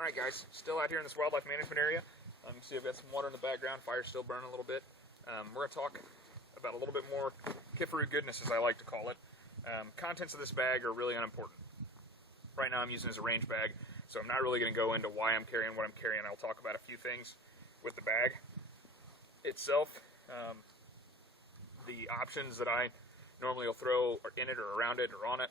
Alright guys, still out here in this wildlife management area. You can see I've got some water in the background, fire's still burning a little bit. We're going to talk about a little bit more Kifaru goodness, as I like to call it. Contents of this bag are really unimportant. Right now I'm using it as a range bag, so I'm not really going to go into why I'm carrying what I'm carrying. I'll talk about a few things with the bag itself. The options that I normally will throw in it or around it or on it.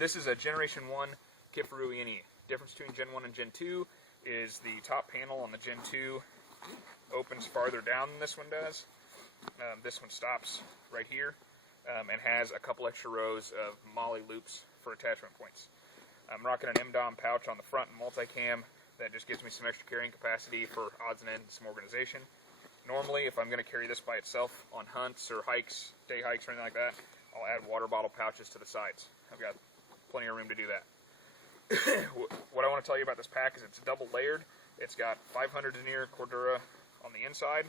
This is a Generation 1 Kifaru E&E. Difference between Gen 1 and Gen 2 is the top panel on the Gen 2 opens farther down than this one does. This one stops right here and has a couple extra rows of MOLLE loops for attachment points. I'm rocking an MDOM pouch on the front and multicam that just gives me some extra carrying capacity for odds and ends, some organization. Normally, if I'm going to carry this by itself on hunts or hikes, day hikes or anything like that, I'll add water bottle pouches to the sides. I've got plenty of room to do that. What I want to tell you about this pack is it's double layered. It's got 500 denier Cordura on the inside,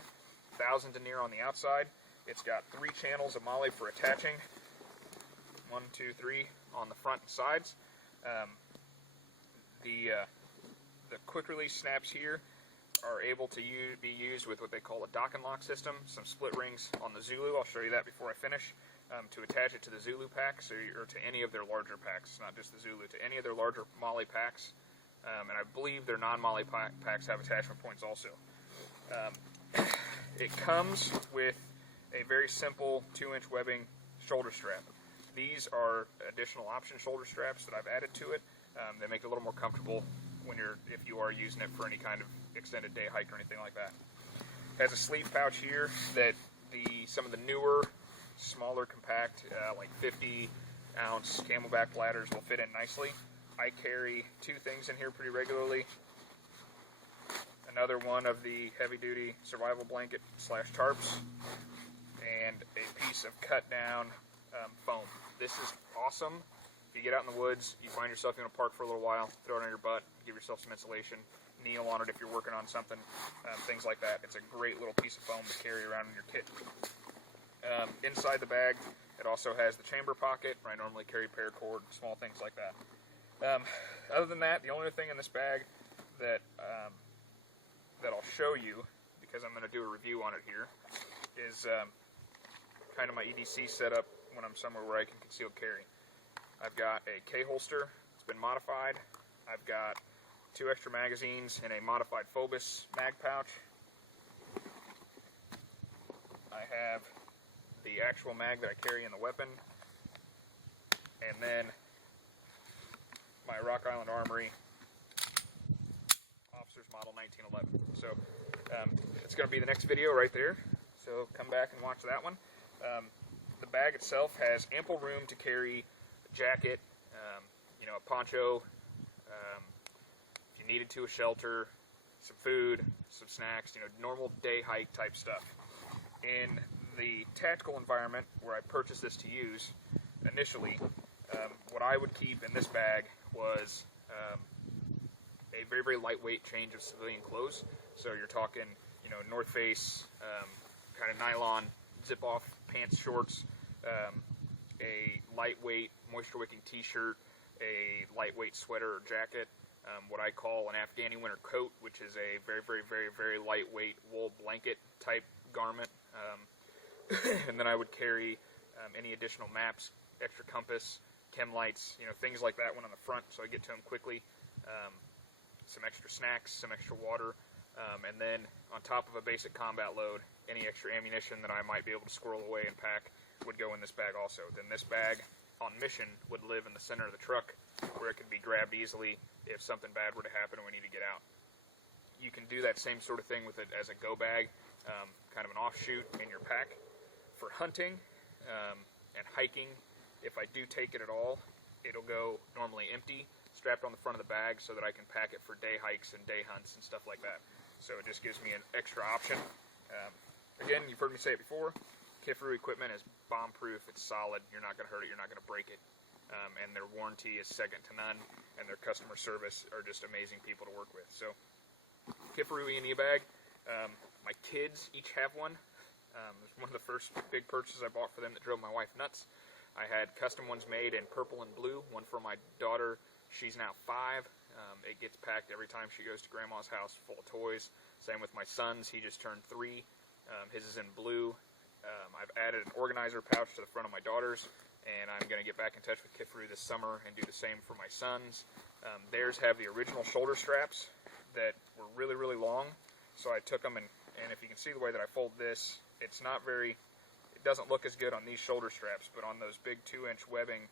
1000 denier on the outside. It's got 3 channels of MOLLE for attaching, 1, 2, 3 on the front and sides. The quick release snaps here are able to be used with what they call a dock and lock system, some split rings on the Zulu. I'll show you that before I finish. To attach it to the Zulu packs or to any of their larger packs, not just the Zulu, to any of their larger MOLLE packs. And I believe their non-MOLLE packs have attachment points also. It comes with a very simple 2-inch webbing shoulder strap. These are additional option shoulder straps that I've added to it. They make it a little more comfortable if you are using it for any kind of extended day hike or anything like that. It has a sleeve pouch here that some of the newer, smaller, compact, like 50-ounce Camelback bladders will fit in nicely. I carry 2 things in here pretty regularly. Another one of the heavy-duty survival blanket / tarps, and a piece of cut-down foam. This is awesome. If you get out in the woods, you find yourself in a park for a little while, throw it on your butt, give yourself some insulation, kneel on it if you're working on something, things like that. It's a great little piece of foam to carry around in your kit. Inside the bag, it also has the chamber pocket, where I normally carry paracord, small things like that. Other than that, the only thing in this bag that I'll show you, because I'm going to do a review on it here, is kind of my EDC setup when I'm somewhere where I can concealed carry. I've got a K-holster. It's been modified. I've got 2 extra magazines in a modified Phobos mag pouch. I have the actual mag that I carry in the weapon, and then my Rock Island Armory Officer's Model 1911. So it's going to be the next video right there, so come back and watch that one. The bag itself has ample room to carry a jacket, a poncho, if you needed to, a shelter, some food, some snacks, normal day hike type stuff. In the tactical environment where I purchased this to use initially, what I would keep in this bag was a very, very lightweight change of civilian clothes. So you're talking, North Face, kind of nylon zip-off pants, shorts, a lightweight moisture-wicking t-shirt, a lightweight sweater or jacket, what I call an Afghani winter coat, which is a very, very, very, very lightweight wool blanket type garment. And then I would carry any additional maps, extra compass, chem lights, things like that one on the front so I get to them quickly. Some extra snacks, some extra water, and then on top of a basic combat load, any extra ammunition that I might be able to squirrel away and pack would go in this bag also. Then this bag, on mission, would live in the center of the truck where it could be grabbed easily if something bad were to happen and we need to get out. You can do that same sort of thing with it as a go bag, kind of an offshoot in your pack. For hunting and hiking, if I do take it at all, it'll go normally empty, strapped on the front of the bag so that I can pack it for day hikes and day hunts and stuff like that. So it just gives me an extra option. Again, you've heard me say it before, Kifaru equipment is bomb-proof, it's solid, you're not going to hurt it, you're not going to break it. And their warranty is second to none, and their customer service are just amazing people to work with. So, Kifaru E&E bag, my kids each have one. It was one of the first big purchases I bought for them that drove my wife nuts. I had custom ones made in purple and blue, one for my daughter She's now 5. It gets packed every time she goes to Grandma's house, full of toys. Same with my son's. He just turned 3. His is in blue. I've added an organizer pouch to the front of my daughter's, and I'm going to get back in touch with Kifaru this summer and do the same for my son's. Theirs have the original shoulder straps that were really, really long, so I took them, and if you can see the way that I fold this, it doesn't look as good on these shoulder straps, but on those big 2-inch webbing,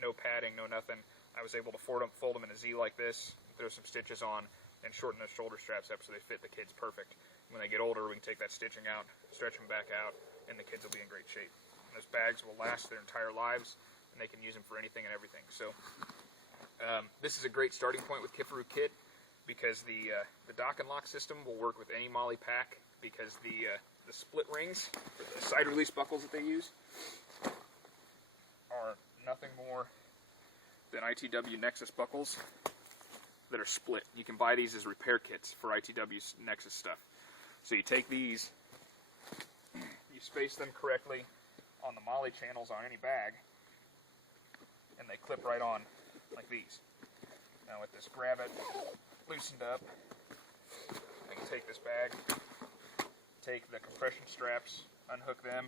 no padding, no nothing, I was able to fold them in a Z like this, throw some stitches on, and shorten those shoulder straps up so they fit the kids perfect. When they get older, we can take that stitching out, stretch them back out, and the kids will be in great shape. Those bags will last their entire lives, and they can use them for anything and everything. So this is a great starting point with Kifaru Kit, because the dock and lock system will work with any MOLLE pack, because the split rings, or the side release buckles that they use, are nothing more than ITW Nexus buckles that are split. You can buy these as repair kits for ITW Nexus stuff. So you take these, you space them correctly on the MOLLE channels on any bag, and they clip right on like these. Now with this grab it loosened up, I can take this bag, take the compression straps, unhook them,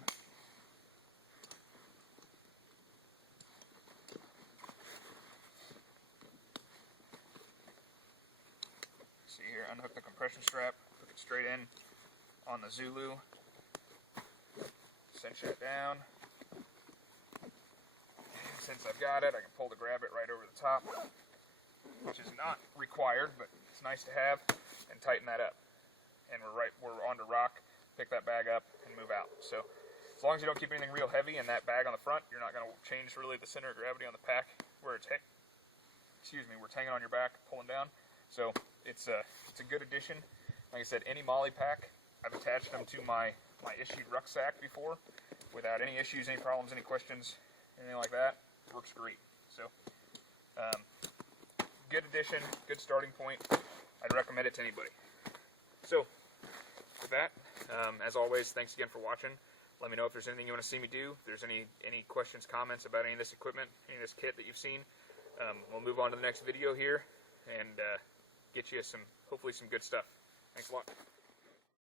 see here, unhook the compression strap, hook it straight in on the Zulu, cinch that down. Since I've got it, I can pull the grab it right over the top, which is not required, but it's nice to have, and tighten that up. And we're on to rock, pick that bag up, and move out. So as long as you don't keep anything real heavy in that bag on the front, you're not going to change really the center of gravity on the pack where it's where it's hanging on your back, pulling down. So it's a good addition. Like I said, any MOLLE pack, I've attached them to my issued rucksack before without any issues, any problems, any questions, anything like that. It works great. So good addition, good starting point. I'd recommend it to anybody. So with that, as always, thanks again for watching. Let me know if there's anything you want to see me do. If there's any questions, comments about any of this equipment, any of this kit that you've seen. We'll move on to the next video here and get you hopefully some good stuff. Thanks a lot.